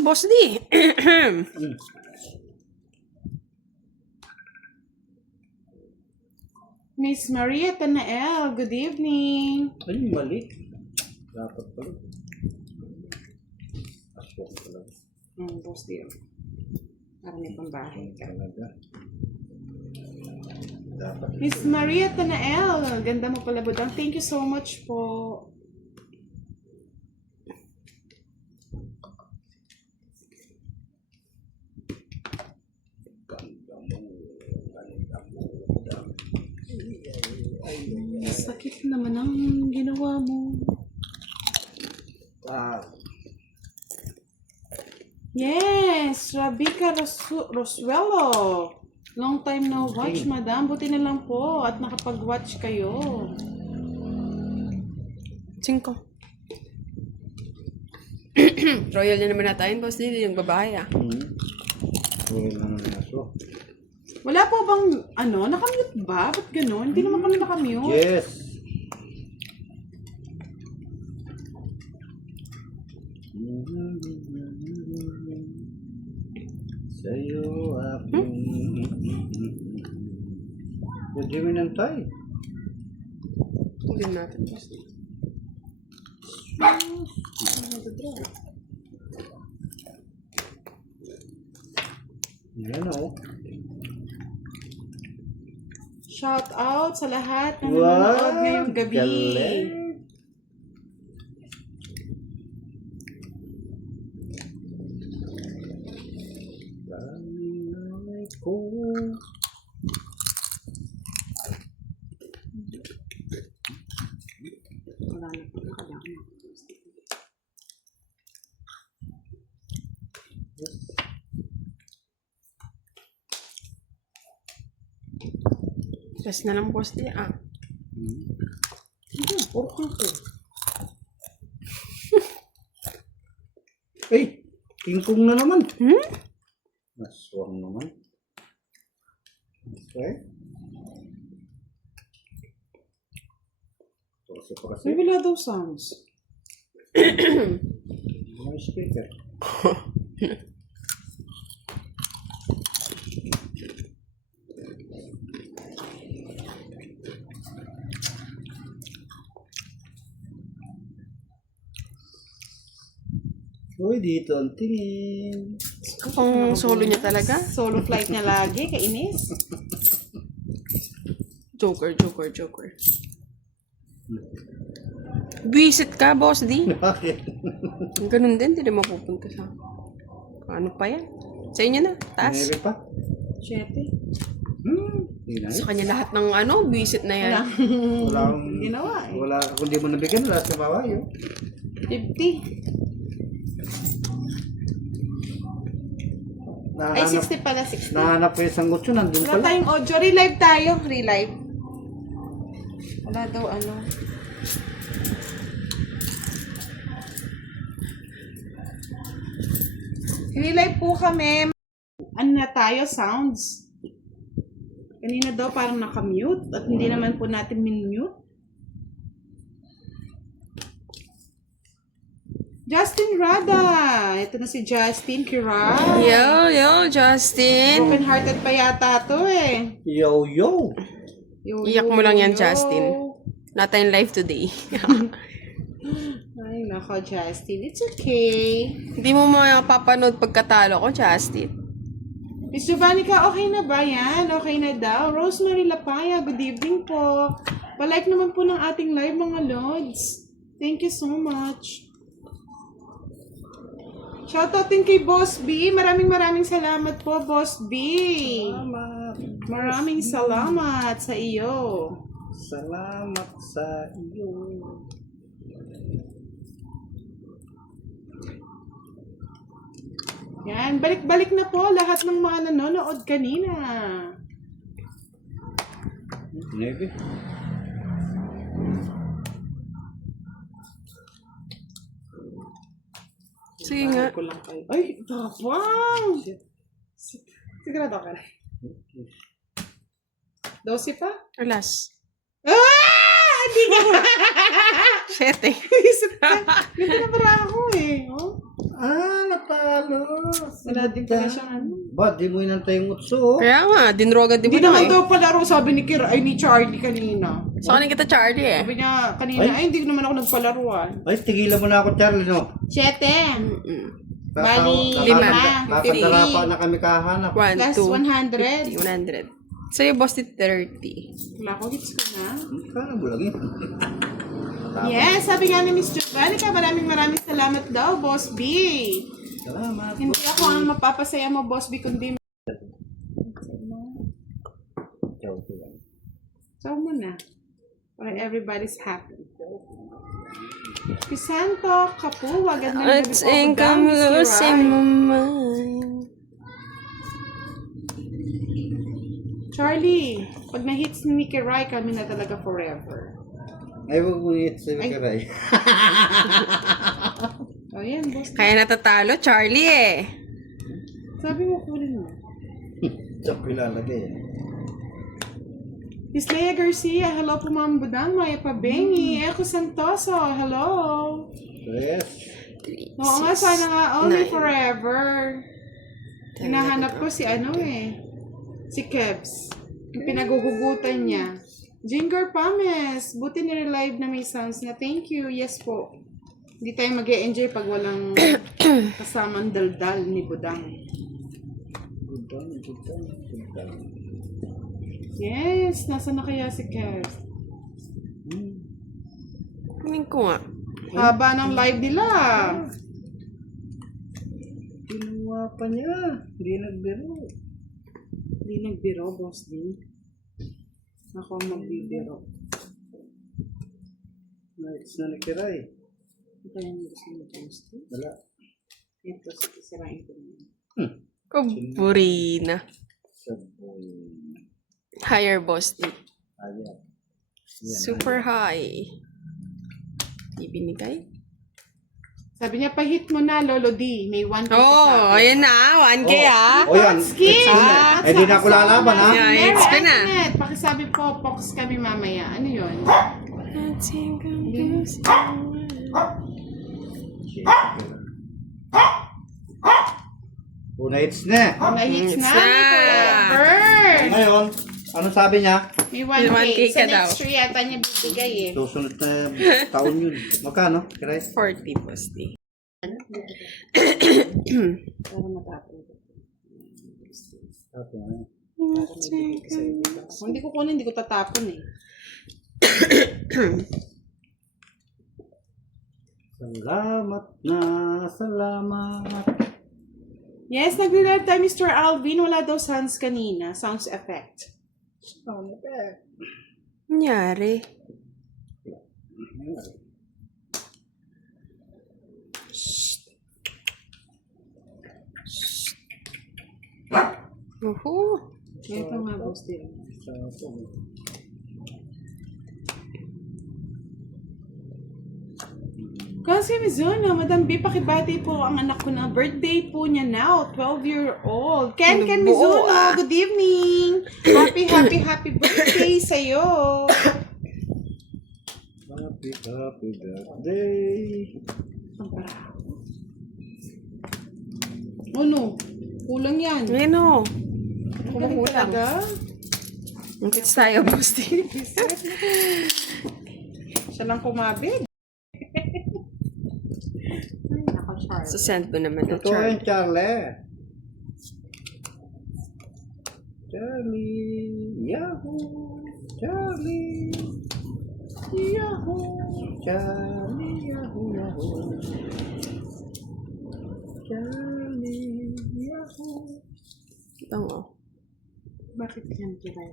Boss D. Miss Maria Tanael, good evening. Ay, mali. Dapat pala. Aswang pala. Boss D. Marami pang bahay. Talaga. Dapat. Miss Maria Tanael, ganda mo pala budang. Thank you so much po. Sakit naman ang ginawa mo. Ah, Yes, Rabika Roswello. Long time no watch, madam. Buti na lang po at nakapag-watch kayo. 5. Royal na naman natin, Boss D. Yung babae, ah. Uwi lang ng aso. Wala po bang, nakamute ba? Ba't ganun? Hindi naman kami nakamute. Yes! Sa'yo aking Pwede mo ng tayo. Tuloy natin, Boss D. Yan o. Shout out sa lahat na nanonood ngayong gabi. Galing. Nanay ko. Wala na po nakalaman. Best na lang, Boss D, ah. Puro ka po. Eh, kingkong na naman. Hmm? Aswang naman. Okay. Kasi pa kasi. May wala daw sounds. May speaker. Uy, dito ang tingin. Kung solo niya talaga. Solo flight niya lagi, kainis. Joker. Visit ka, Boss D. Bakit? Ganun din, hindi na mapupunta sa... Ano pa yan? Sa inyo na, taas. Meron pa? 7. Hindi na. Sa kanya lahat ng visit na yan. Wala akong Ginawa eh. Wala, kung di mo nabigyan, wala sa baba yun. 50. Ay, 60 pala, 60. Nahanap ko yung sanggot yun, nandun Wala pala. tayong audio. Relive tayo. Relive. Wala daw Relive po kami. Ano na tayo? Sounds. Kanina daw parang nakamute at hindi naman po natin min-mute. Justin Rada. Ito na si Justin Kiray. Yo, Justin. Broken-hearted pa yata to eh. Yo! Yo, Iyak mo lang yan, yo. Justin. Not in live today. Ay, nako, Justin. It's okay. Hindi mo mapapanood pagkatalo ko, Justin. Miss Giovannica, okay na ba yan? Okay na daw. Rosemary Lapaya, good evening po. Palike naman po ng ating live, mga lods. Thank you so much. Shoutout din kay Boss B. Maraming salamat po, Boss B. Maraming salamat sa iyo. Salamat sa iyo. Yan, balik-balik na po lahat ng mga nanonood kanina. Neve. Sige nga. Ko lang kayo. Ay, tapang! Sigurado ka na. 12 pa? Alas. Ah! Hindi ka. 7. Isip ka. Ganda na pala ako eh. Oh. Natalo. Wala din pala siyang ano. Ba, di mo inantay yung utso. Kaya nga, dinroga di Hindi ba na naman eh. daw palaro, sabi ni Charlie kanina. Sa kanin kita Charlie eh. Sabi niya kanina, ay hindi naman ako nagpalaruan. Ay, tigilan mo na ako, Charlie, no? 7. Mm-mm. Bali, Lima. Kakandara pa na kami kahanap. 1, Plus 2, 100. 100. Sa'yo, boss, 30. Wala ko, hits ko na. Kaya mo lang yun. Yes, sabi nga ni Miss Jovanica, maraming salamat daw, Boss B. Salamat. Hindi ako ang mapapasaya mo, Boss B, kundi so mo na. Para everybody's happy. Pisanto, Kapu, wagad na Let's think I'm losing my mind. Charlie, pag na-hits ni Nicky Rai, kami na talaga forever. Ay, huwag mo hit sa karay. O yan, Boss. Kaya natatalo, Charlie eh. Sabi mo, kunin mo. Sa pilalagay. Miss Leia Garcia, hello po Ma'am Budang, Maya Pabengi, Eko Santoso, hello. Yes. Oo nga, sana nga, only 9. forever. Hinahanap ko si ano si Kebs. Yung pinaguhugutan niya. Jinger Pames, buti ni-relive na may sounds na thank you, yes po. Hindi tayo mag-e-enjoy pag walang kasamang daldal ni Budang. Gudang. Yes, nasa na kaya si Kebs? Kunin ko nga. Haba ng live nila. Kinuha pa niya. Hindi nagbiro. Hindi nagbiro, boss din. Ako ang magbibiro. Nice na nakiray. Kaya ang gusto mo, boss din. Wala. Ito, sisirain ko naman. Kuburina. Saboy. Higher boss D. Ayaw. Super high. Di binigay? Sabi niya, pahit mo na, Lolo D. May 1K Oh, ayan na. 1K ah. O yan. Skin! Ah, Eh, di na ako lalaban, ha? Yeah, it's ko na. Pakisabi po, Pox kami mamaya. Ano yun? Let's think I'm losing my mind. Una hits na. Mga hits Hits na. na. Forever. Ngayon, ano sabi niya? May 1K 1K. Sa ka daw. next year yata niya bibigay eh. Susunod na taon yun. Magkano? Kiray? 40 boss D. Para matapos. Tapos, Kung hindi ko kunin, hindi ko tatapon eh. salamat na, salamat. Yes, nagre-live tayo, Mr. Alvin. Wala daw sounds kanina. Sounds effect. Nangyari. Uhu. Ito nga, boss din. Kasi Mizuno, Madam B, pakibati po ang anak ko na birthday po niya now, 12-year-old. Ken Buo, Mizuno, good evening! Happy birthday sa'yo! Happy birthday. Oh no, kulang yan. Ayun o. Kulang Kumukulang. talaga. Ang kits tayo, boss D. Siya lang kumabig. So, send mo naman na, Ito yung Charlie. Charlie. Charlie. Yahoo. Charlie. Yahoo. Charlie. Yahoo. Yahoo. Charlie. Yahoo. Ito mo. Bakit yan kira?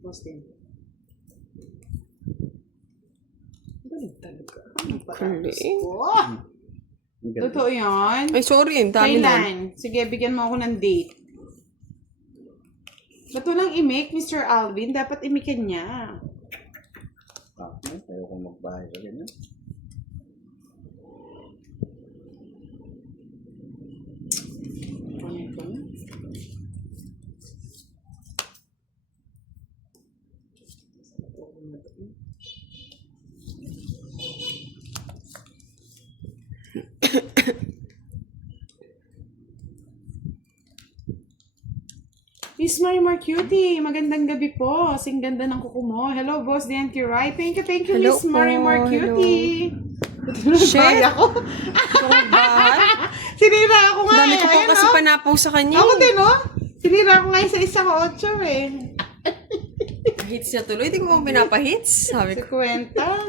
Post din. Galing talaga. Galing. Oh! Totoo yan? Ay, sorry. Ang dami na. Kailan? Sige, bigyan mo ako ng date. Ba't walang i-make, Mr. Alvin? Dapat imikin niya. Ayaw kong magbahay sa ganyan. Kunin ko na. Miss Marimar Cutie, magandang gabi po. Sing ganda ng kuko mo. Hello, Boss Dan Kiray. Thank you, Hello Miss Marimar po, Cutie. Shit! Ako. Ikaw ba? Sinira ako nga Dami eh. ko po Ayun, kasi oh. panapaw sa kanya. Ako din, oh. Sinira ako nga sa 1.8 eh. Hits niya tuloy. Hindi ko pa pinapahits. Sabi Sa ko. kwenta.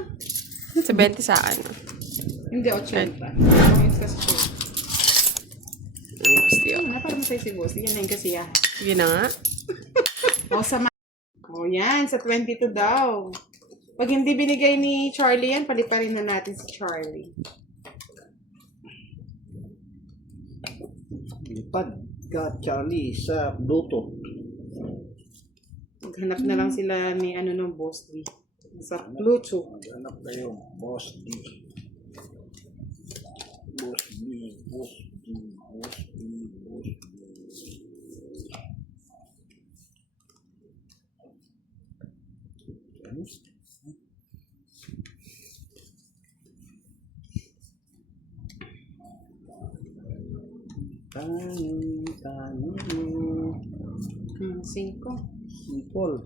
Sa 20 sa ano. Hindi, 80. Pangit kasi siya. Gusto yun. Parang masaya si Boss. Yan na yung kasiya. Sige na nga. O, yan. Sa 22 daw. Pag hindi binigay ni Charlie yan, paliparin na natin si Charlie. Lipad ka, Charlie, sa Bluetooth. Maghanap na lang sila ni ng Boss D. Sa Bluetooth. Maghanap kayo, Boss D. Boss D, Boss D, Boss D, Boss D. Tanong mo. 5. Simple.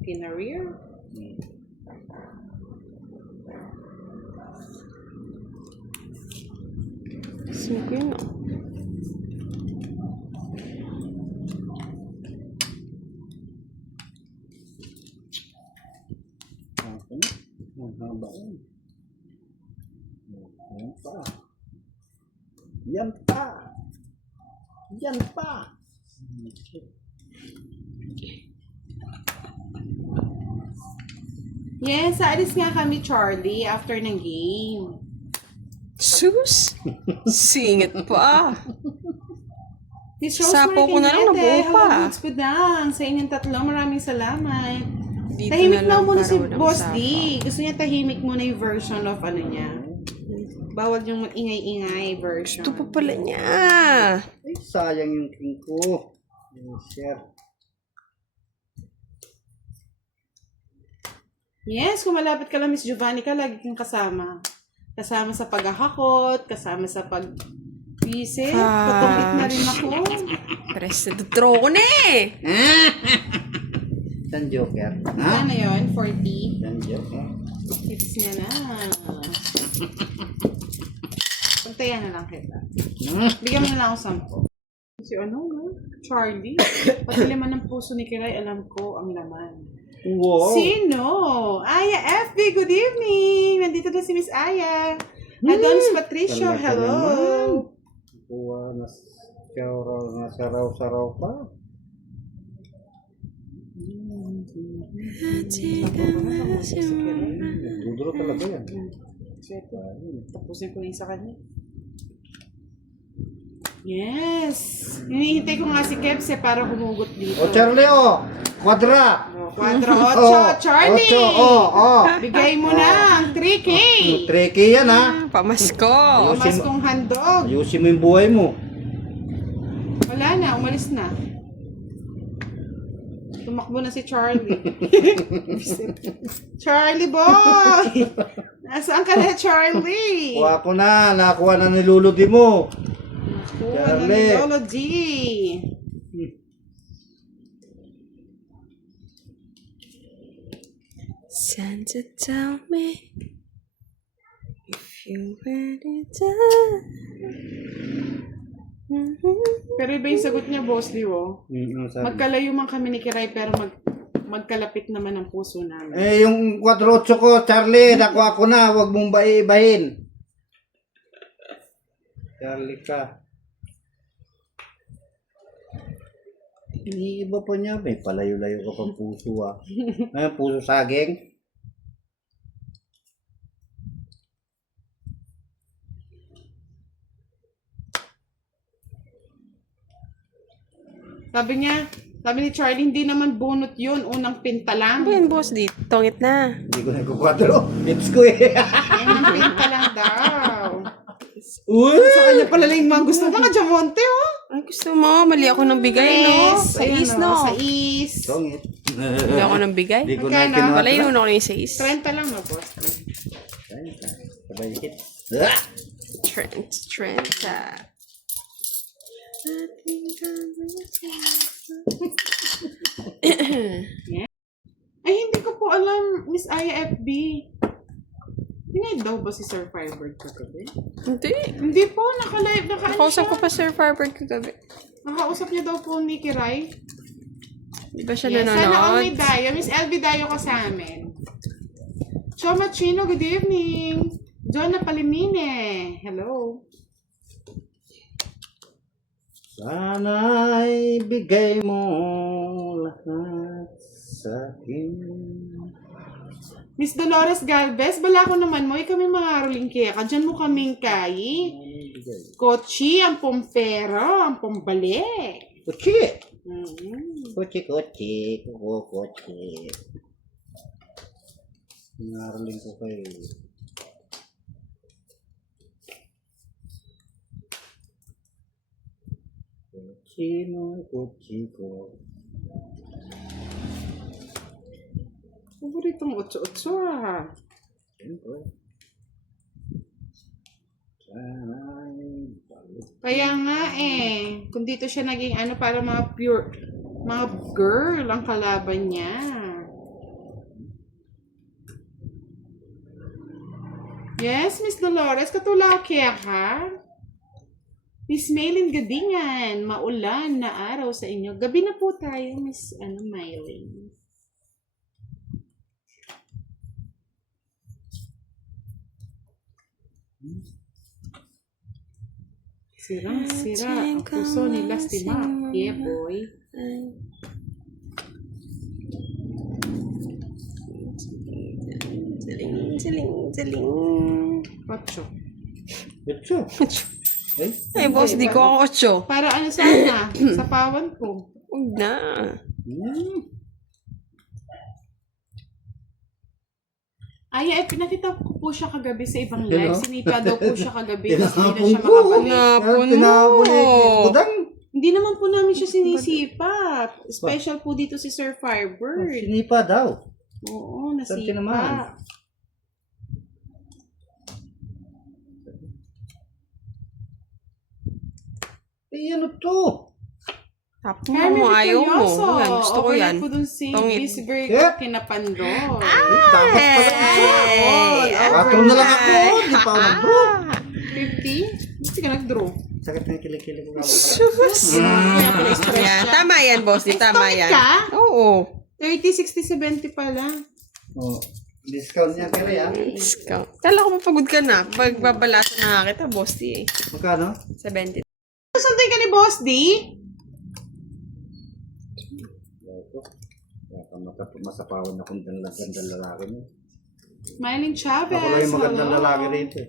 Pinareer. Sino ko yun, oh. Okay. Mahaba yun. Yan pa. Yan pa. Yan pa. Yes, alis nga kami, Charlie, after ng game. Sus! Singit pa. This shows Sapo ko na lang, nabuo pa. Hello, goods ko lang. Sa inyong tatlo, maraming salamat. Dito Tahimik na lang na muna para si walang Boss sapo. D. Gusto niya tahimik muna yung version of niya. Bawal yung ingay-ingay version. Ito pa pala niya. Ay, sayang yung king ko. Yung share. Yes, kung malapit ka lang, Miss Giovanni ka, lagi kang kasama. Kasama sa paghahakot, kasama sa pag-visit. Patungit na rin ako. Press na draw ko na eh. San Joker. Ano na yun? 40? San Joker. Hits niya na. Puntayan na lang kita. Bigyan mo na lang ako 10. Si Charlie. Pati laman ng puso ni Kiray, alam ko ang laman. Wow. Sino? Aya FB, good evening! Nandito na si Miss Aya. Adonis Patricio, Talaga hello! naman. Kuha na saraw-saraw pa. Duduro talaga yan. Tapusin ko rin sa kanya. Yes! Hinihintay ko nga si Kebs para humugot dito. O Charlie, o! Kwadra! 4-8, Charlie! 8, Bigay mo na ang 3K! Tricky yan, ha? Pamasko. Mas kong handog. Ayusin mo yung buhay mo. Wala na, umalis na. Tumakbo na si Charlie. Charlie boy! Nasaan ka na, Charlie? Kuha ko na. Nakuha na niluludi mo. Kuha na ni Charlie. Lolo G. Santa, tell me if you ready to. Pero iba yung sagot niya, Boss Leo. Magkalayo man kami ni Kiray, pero magkalapit naman ang puso namin. Eh, yung 4-8 ko, Charlie, nakuha ko na. Huwag mong ibahin. Charlie ka. Iniiba pa niya. May palayo-layo ka pang puso, ah. Ay, puso saging. Sabi ni Charlie, hindi naman bunot yun. Unang pinta lang. Ano ba yun, boss? Dito, tongit na. Hindi ko nagkukwatro. Lips ko eh. Unang pinta lang daw. Uy! Sa kanya pala lang yung mga gusto. Mga Jamonte, oh. Ay, gusto mo. Mali ako ng bigay, no? Sa Ayan, is, oh, no? Sa is. Songit. Mali ako ng bigay. Hindi ko na Magkano? kinuha. Wala yun ako yung sa is. 30 lang, boss. Sabay hit. Trent. Ay, hindi ko po alam, Miss Aya FB. Pinaid daw ba si Sir Firebird kagabi? Hindi. Hindi po, naka-live, Nakausap ko pa Sir Firebird kagabi. Nakausap niya daw po ni Kiray. Di ba siya Yes, sana all may nanonood? dayo. Miss LB dayo ka sa amin. Choma Chino, good evening. John Napalimine, hello. Sana'y bigay mo lahat sa akin. Miss Dolores Galvez, bala ko naman mo, kami mga ruling kaya ka. Diyan mo kaming kay. Kochi, ang pompero, ang pombale. Kuchi! Mm-hmm. Kuchi. Naraling ko kay... Kuchi ko. Paboritong otso-otso ah. Siyempre. Sana'y balik. Kaya nga eh, kung dito siya naging ano para mga pure, mga girl ang kalaban niya. Yes, Miss Dolores, katulaw kaya ka? Miss Maylin Gadingan, maulan na araw sa inyo. Gabi na po tayo, Miss Maylin. Sira ang puso ni Lastima. Yeah, boy. Siling. Ocho. Kuchi. Ay, boss, di ko ako 8. Para ano sana? Sa pawan ko. Huwag na. Ay, pinakita ko po siya kagabi sa ibang Sino? live. Sinipa daw po siya kagabi kasi hindi na Tinapon siya ko. makabalik. Napon Tinawag mo. budang. Hindi naman po namin siya sinisipa. Special po dito si Sir Firebird. Sinipa daw. Oo, Sante naman. nasipa. Ano to? Tapos Carmen mo, ayaw mo. Victorioso. Yan, gusto ko yan. po dun si Tongit. Miss Virgo Yep. Kinapandol. Dapat pala. Patro na lang ako. Di pa ako nag-draw. 50? Hindi ka nag-draw. Sakit ng kilig-kilig ko. Sus. Kaya pala stress Yan, siya. tama yan, boss. Di tama yan. ka? Oo. 30, 60, 70 pala. Oh, discount niya kaya ya. Discount. Kala ko mapagod ka na. Pag babalasa na kita, boss, di eh. Magkano? 70. Santay ka ni Boss D? Baka masapawan akong gandang lalaki mo. Mylene Chavez. Ako lang yung magandang hello. lalaki rito.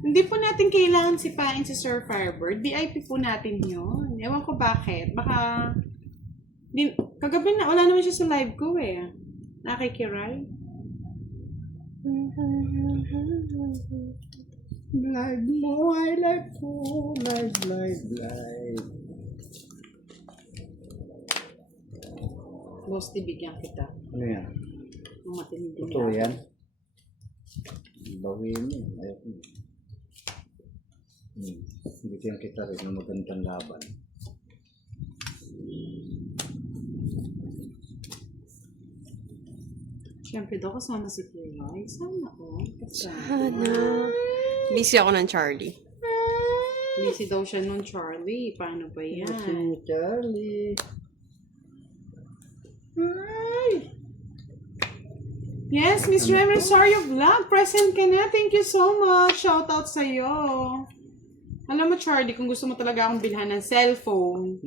Hindi po natin kailangan sipain si Sir Firebird. VIP po natin yun. Ewan ko bakit. Baka... kagabi na, wala naman siya sa live ko eh. Nakikiray. Live mo, I like mo. Live. Boss D, bigyan kita. Ano yan? Ang matindi Ito na. yan. Bawin mo. Ayoko. Bigyan kita rin ng magandang laban. Siyempre daw kasama si Kiray. Sana ko. Sana. Busy ako ng Charlie. Busy daw siya nun, Charlie. Paano ba yan? Si Charlie. Ay! Yes, Miss Rem, sorry of vlog. Present ka na. Thank you so much. Shout out sa'yo. Alam mo, Charlie, kung gusto mo talaga akong bilhan ng cellphone,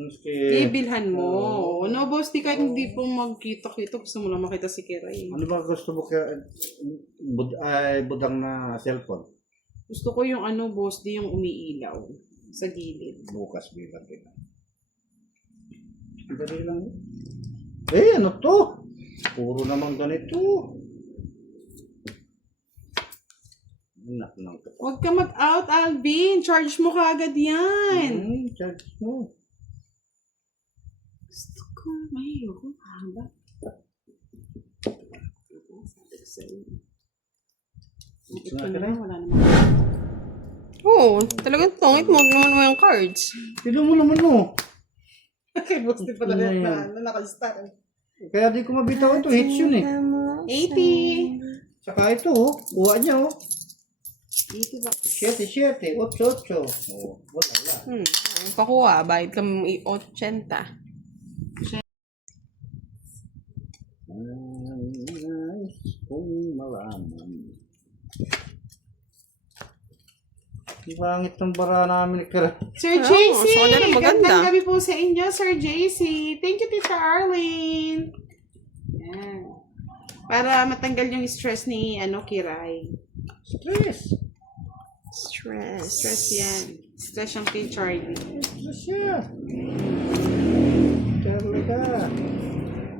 ibilhan mo. No, boss, di kahit hindi po magkita-kita. Gusto mo lang makita si Kiray. Ano ba gusto mo kaya budang na cellphone? Gusto ko yung ano, boss, di yung umiilaw sa gilid. Bukas bilang kita. Dali lang. Eh, ano to? Puro naman ganito. Anak lang to. Huwag ka mag-out, Alvin. Charge mo kaagad yan. Charge mo. Gusto ko. May ayoko. Haba. Ito Ito na na, ka na. wala naman. Oo, talagang tongit mo naman mo yung cards. Sino mo naman mo? Kay Boss D pala Ano na, yan? nakalistar. Kaya di ko mabitaw ito. Hits yun eh. 80. Saka ito oh. Kuha niya oh. 80 ba? 7, 8. Oh, wala. Ang pakuha, bayad ka 80. Nais kong malaman. Ang pangit ng bara namin kaya. Sir Oo, JC, so kanya na maganda. gandang gabi po sa inyo, Sir JC. Thank you, Tita Arlene. Yan. Para matanggal yung stress ni Kiray. Stress. Stress yan. Stress yung kay Charlie. Stress siya. Talaga.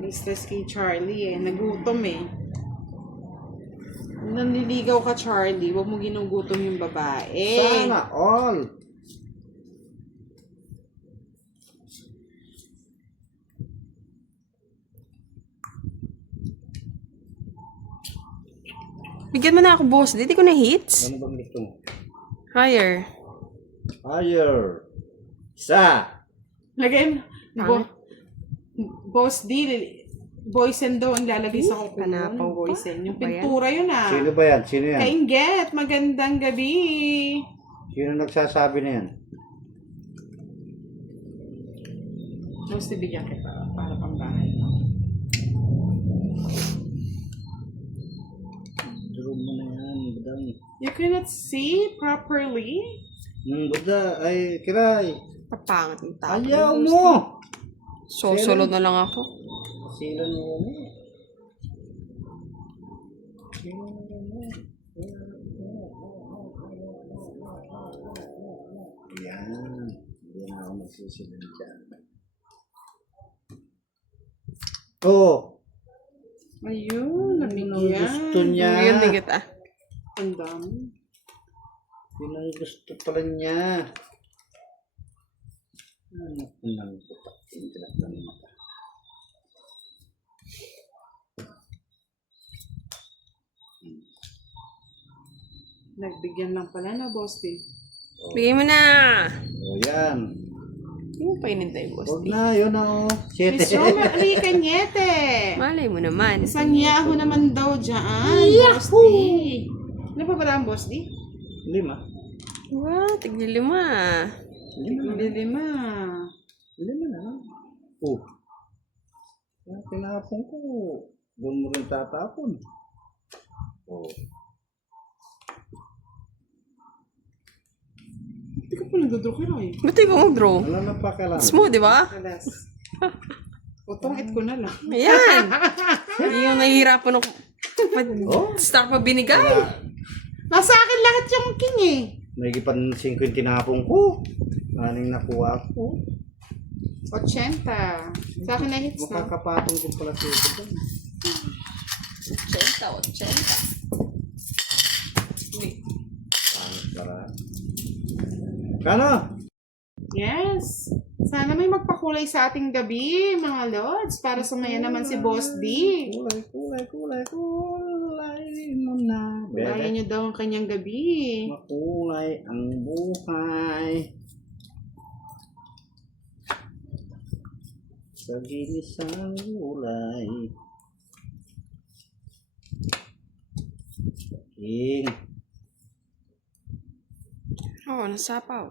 May stress kay Charlie nagutom Nanliligaw ka, Charlie. Huwag mo ginugutom yung babae. Sana all. Bigyan mo na ako, boss. Di ko na hits. Ano bang gusto mo? Higher. Higher. Isa. Lagay mo. Boss D, boys and daw ang lalagay sa kuko Panapaw ng boys and. Yung Ba yan? pintura yun Sino ba yan? Sino yan? Kainget, magandang gabi. Sino nagsasabi na yan? Boss D, bigyan kita para pang bahay. Turo mo na yan, budang. You cannot see properly? Buda, ay, kiray. Papangit ng tao. Ayaw mo! Solo na lang ako. Sila mo mo. Yan. Hindi na ako magsisilin dyan. Oh! Ayun, nabigyan. Gusto niya. Bigyan din kita. Ang dami. Yun ang gusto pala niya. Ano kung nang putak? Hindi lang mata. Nagbigyan lang pala na, Boss D. Bigyan mo na. O yan. Hindi mo pa inintay, boss. Huwag na, yun na o. Miss Roma, alika nyete. Malay mo naman. Isang yaho naman daw dyan, Boss D. Ano pa pala ang Boss D? 5. Wow, tigli 5. 5 na. Lima. 5 na. Oh. Tinapon ko. Doon mo rin tatapon. Oh. Hindi ka pa nagdodraw ka Roy. Ba't ikaw mag-draw? Wala na pa kailangan. Smooth, di ba? Alas. Utong-it ko na lang. Ayan. Hindi yung nahihirapan ako. Oh. Start pa binigay. Nasa akin lahat yung king May gipan 50 tinapon ko. Aning nakuha ko. 80. Sa akin na hits na. Makakapatong din pala siya. 80. Pangit para. Kano? Yes. Sana may magpakulay sa ating gabi, mga lods, para sumaya naman si Boss D. Kulay mo na. Kulayan niyo daw ang kanyang gabi. Makulay ang buhay. Sa ginisang gulay. King. Oo, nasapaw.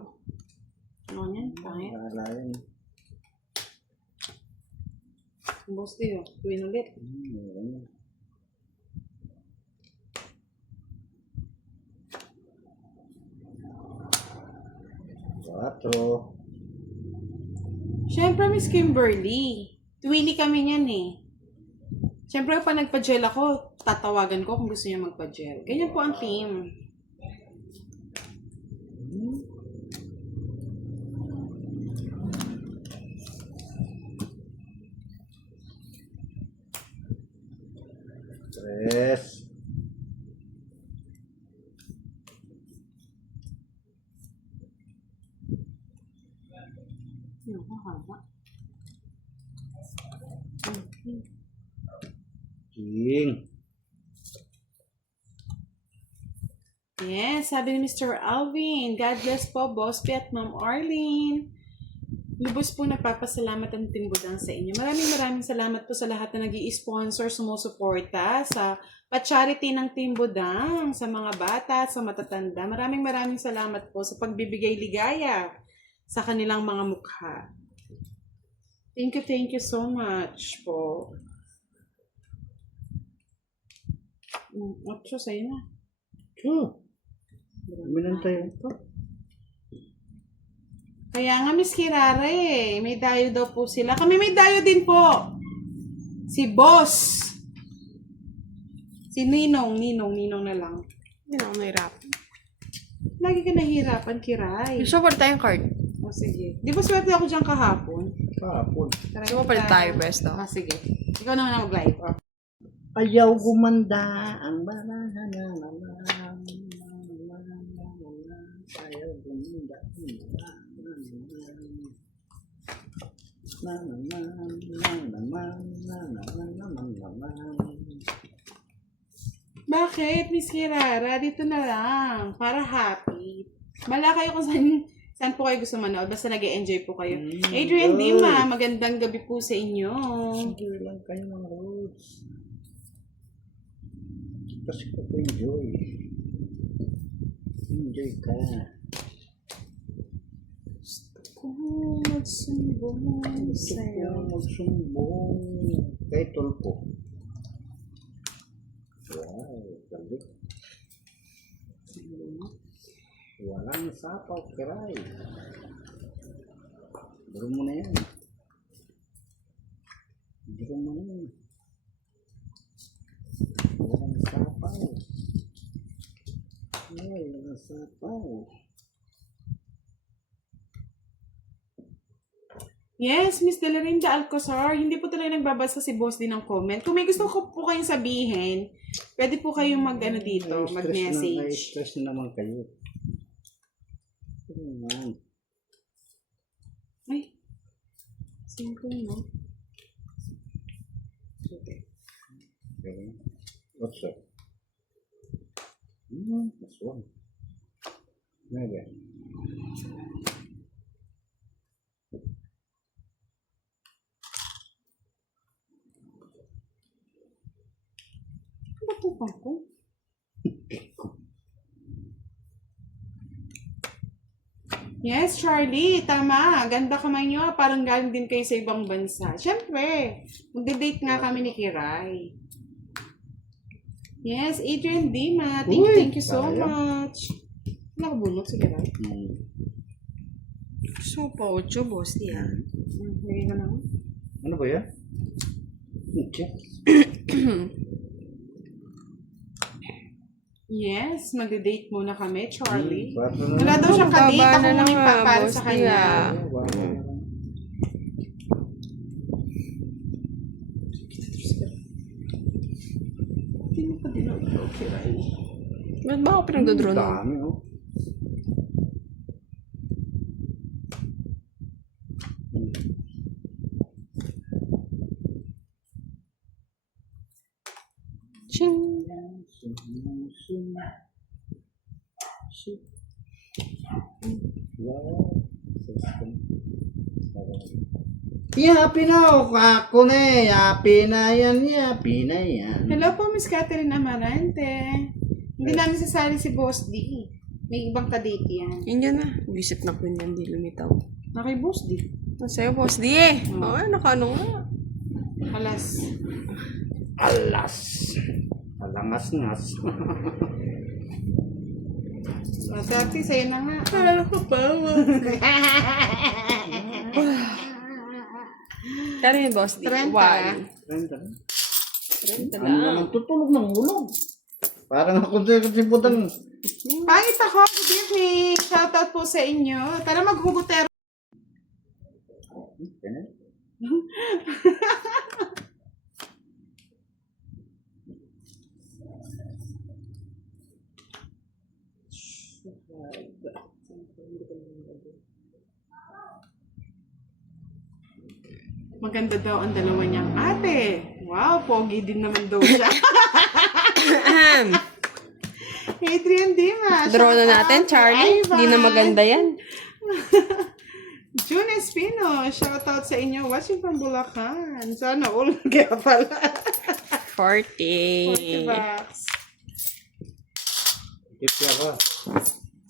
Ano yan? Pangit. Wala yan. Boss D, tuwin ulit. Meron. Quatro. Siyempre, Miss Kimberly. Twili kami niyan Siyempre, pa nagpa-gel ako, tatawagan ko kung gusto niya magpa-gel. Ganyan po ang team. Tres. Yung haba. King. Yes, sabi ni Mr. Alvin, God bless po, Boss P at Ma'am Arlene. Lubos po nagpapasalamat ang Team Budang sa inyo. Maraming salamat po sa lahat na nag-i-sponsor, sumusuporta sa pa-charity ng Team Budang, sa mga bata, sa matatanda. Maraming salamat po sa pagbibigay ligaya sa kanilang mga mukha. Thank you so much po. Otso, sa'yo na. Minantay ito. Kaya nga, Miss Kirara may dayo daw po sila. Kami may dayo din po. Si Boss. Si Ninong na lang. Hindi na ako nahirapan. Lagi ka nahihirapan, Kiray. Gusto pa tayong card. O, sige. Di ba swerte ako dyan kahapon? Kahapon. Gusto mo palit tayo, Besto? Sige. Ikaw naman ang mag-live. Oh. Ayaw gumanda ang baraha na ayaw gumanda Bakit, Miss Kirara? Dito na lang. Para happy. Bala kayo kung saan po kayo gusto manood. Basta nag-enjoy po kayo. Adrian Dima, magandang gabi po sa inyo. enjoy lang kayo ng roads kasi ko enjoy ka Kung magsumbong sa'yo. magsumbong kay Tulpo. Wow, galit. Walang sapaw, Kiray. Duro mo na yan. Duro mo na yan. Walang sapaw. Ay, walang sapaw. Yes, Miss Delarinda Alcozar, hindi po talaga nagbabasa si boss din ng comment. Kung may gusto ko po kayong sabihin, pwede po kayong dito, mag-message. Stress na naman kayo. Ayan. Ay, simple, no? Okay. What's up? That's one. Maybe. Ano po pa ko? Yes, Charlie, tama. Ganda kamay nyo. Parang galing din kayo sa ibang bansa. Siyempre, magde-date nga kami ni Kiray. Yes, Adrian Dima. Thank you so much. Nakabunot si Kiray. Gusto mo pa 8, boss, di ha? Hindi ka naman. Ano ba yan? Check. Yes, magde-date muna kami, Charlie. Bato na Wala daw siyang kadate. Baba Ako na muna lang, yung papara boss, sa di, kanya. ah. Hindi mo pa din ako, Kiray. Ba't ba ako pinagdodrone mo? Dami, oh. Ching! Happy na ako na happy na yan, happy na yan. Hello po, Miss Catherine Amarante. Hindi namin sasali si Boss D. May ibang kadate yan. Yun yan na. Visit na queen yan, di lumitaw. Okay, Boss D. Ang sa'yo, boss, di eh. Oo, nakano nga. Alas. Alas. Alangas-ngas. Dati, sa'yo na nga. Kala ko pa, Kala yung boss, di. 30. 1. Ano naman tutulog ng ulog? Parang ako si Budang. Pangit ako. Good evening. Shoutout po sa inyo. Tara maghugutero. Maganda daw ang dalawa niyang ate. Wow, pogi din naman daw siya. Adrian Dimas. Draw na shout natin, out to Charlie. Hindi na Ivan. maganda yan. June Espino, shout out sa inyo. Watching from Bulacan. Sana all kaya pala. 40 40. bucks. Ipya ka.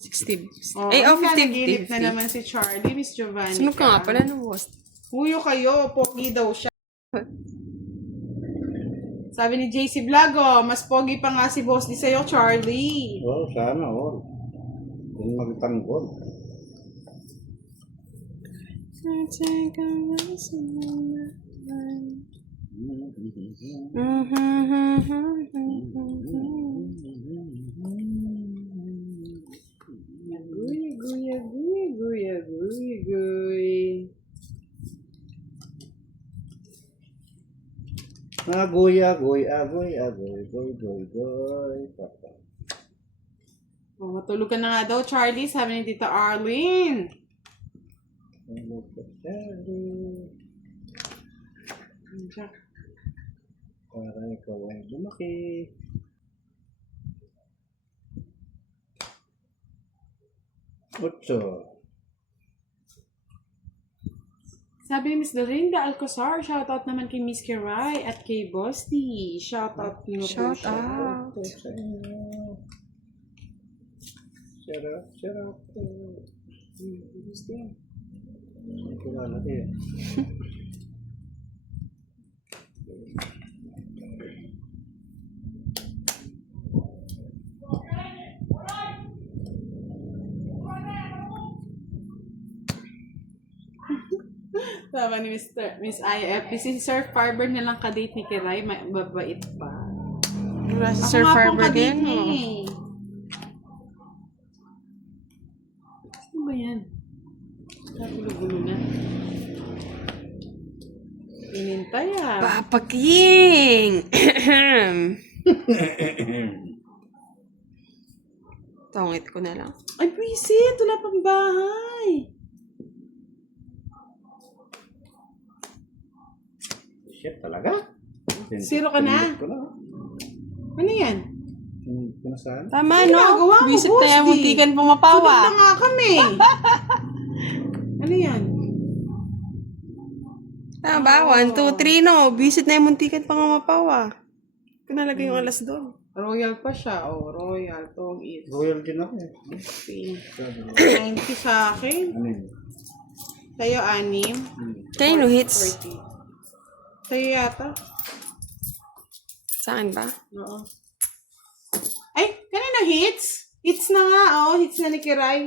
60. Oh, Ay, oh, 50. naginip na naman si Charlie, Miss Giovanni. Sunod ka nga pala ng boss. Huyo kayo, pogi daw siya. Sabi ni JC Vlogo, mas pogi pa nga si Boss di sa'yo, Charlie. Oo, sana, oo. Hindi magtanggol. Guy, guy, guy, guy, guy, guy. Agoy, agoy, agoy, agoy, goy, goy, goy. Papa. Oh, matulog ka na nga daw, Charlie. Sabi ni Tita Arlene. Para ikaw ay lumaki. Otso. Sabi ni Miss Dorinda Alcazar, shoutout naman kay Miss Kiray at kay Boss D. Shoutout nyo po Shout siya. out. Sa inyo. Sarap, sarap. Gusto yan. Kilala kayo. Sabi ni Miss IF, si Sir Farber na lang kadate ni Kiray, mabait pa. Wala si Ako Sir nga pong Farber kadate din. niya Oh. eh. Ano ba yan? Gulo-gulo na. Inintay ah. Papa King! Tongit ko na lang. Ay, Pwisit! Wala pang bahay! Shit, talaga? Zero ka na? Ko na. Ano yan? Pinasahan? Tama, Ano no? ginagawa mo, Visit Boss na yan, D? muntikan Sunod pumapawa. na nga kami! Ano yan? Tama ba? 1, 2, 3, no? Visit na yung muntikan pangumapawa. Pinalagay yung alas doon. Royal pa siya. Oh, Royal. Tong it. Royal din ako eh. 90 sa akin. Ano yun? Sa'yo, 6. Kanino hits? 40. Sa'yo yata. Saan ba? Oo. Ay, kanina hits? Hits na nga, oh. Hits na ni Kiray.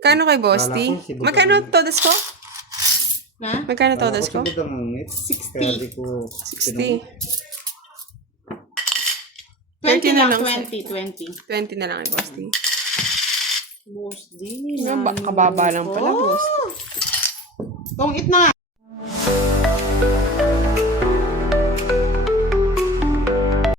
Kano kay Boss Kala T? ko si Budang- Magkano todas ko? Na? Magkano todas ko? 60. 60. 20 na lang, lang, 20, 20. 20 na lang kay Boss T. Boss D. Kababa lang pala, Boss T. Tong it na nga.